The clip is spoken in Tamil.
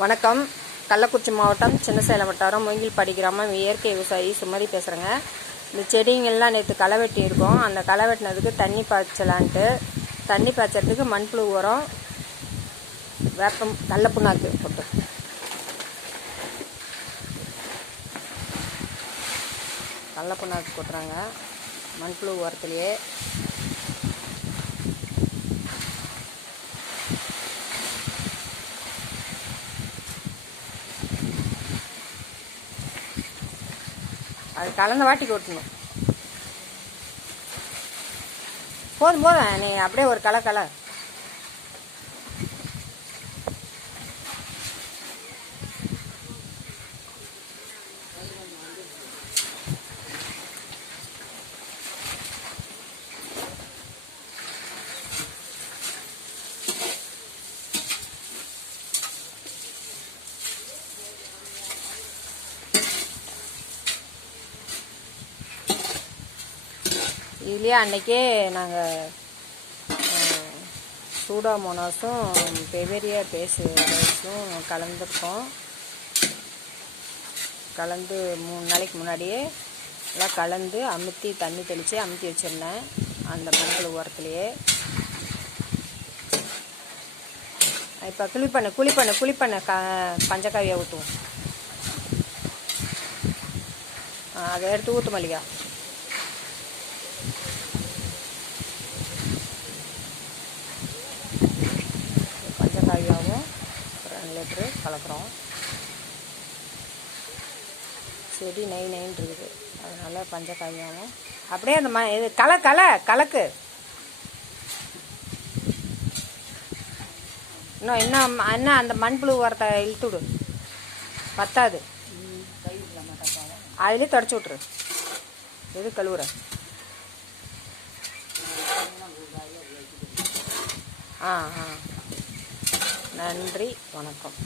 வணக்கம். கள்ளக்குறிச்சி மாவட்டம் சின்னசேலம் வட்டாரம் மூங்கில்பாடி கிராமம் இயற்கை விவசாயி சுமதி பேசுகிறேங்க. இந்த செடிங்கெல்லாம் நேற்று களை வெட்டி இருக்கோம். அந்த களை வெட்டினதுக்கு தண்ணி பாய்ச்சலான்ட்டு தண்ணி பாய்ச்சறதுக்கு மண்புழு உரம், வேப்பம், கடல புண்ணாக்கு போட்டு கடல புண்ணாக்கு போட்டுறாங்க மண்புழு உரத்துலேயே. அது கலந்த வாட்டிக்கு ஓட்டணும். போதும் நீ அப்படியே ஒரு களை இதுலேயே அன்றைக்கே நாங்கள் சூடாமோனாஸும் பெவேரியா பேஸும் கலந்துருக்கோம். கலந்து 3 நாளைக்கு முன்னாடியே எல்லாம் கலந்து அமுத்தி தண்ணி தெளித்து அமுத்தி வச்சுருந்தேன் அந்த மண்புழு உரத்துலையே. இப்போ குழி பண்ண பஞ்சக்காவியை ஊற்றுவோம். அதை எடுத்து ஊற்று மல்லிகா. பஞ்சகாவியாகவும் 2 லிட்டரு கலக்கிறோம். செடி நைன்னு இருக்குது, அதனால் பஞ்சகாவியாகவும் அப்படியே அந்த இது கலக்கு. இன்னும் அந்த மண்புழு உரத்தை இழுத்துவிடு, பத்தாது. அதுலேயே தொடச்சி விட்ரு. எது கழுவுற? நன்றி, வணக்கம்.